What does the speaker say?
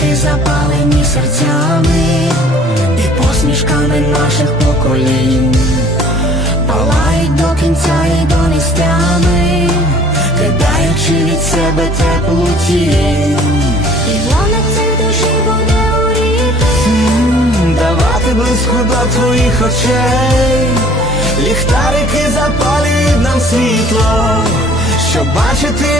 Ліхтарики запалені серцями і посмішками наших поколінь, палають до кінця і до нестями, кидаючи від себе теплу тінь. і вона цих душі буде горіти. М, Давати близько до твоїх очей, ліхтарики запалюють нам світло, щоб бачити.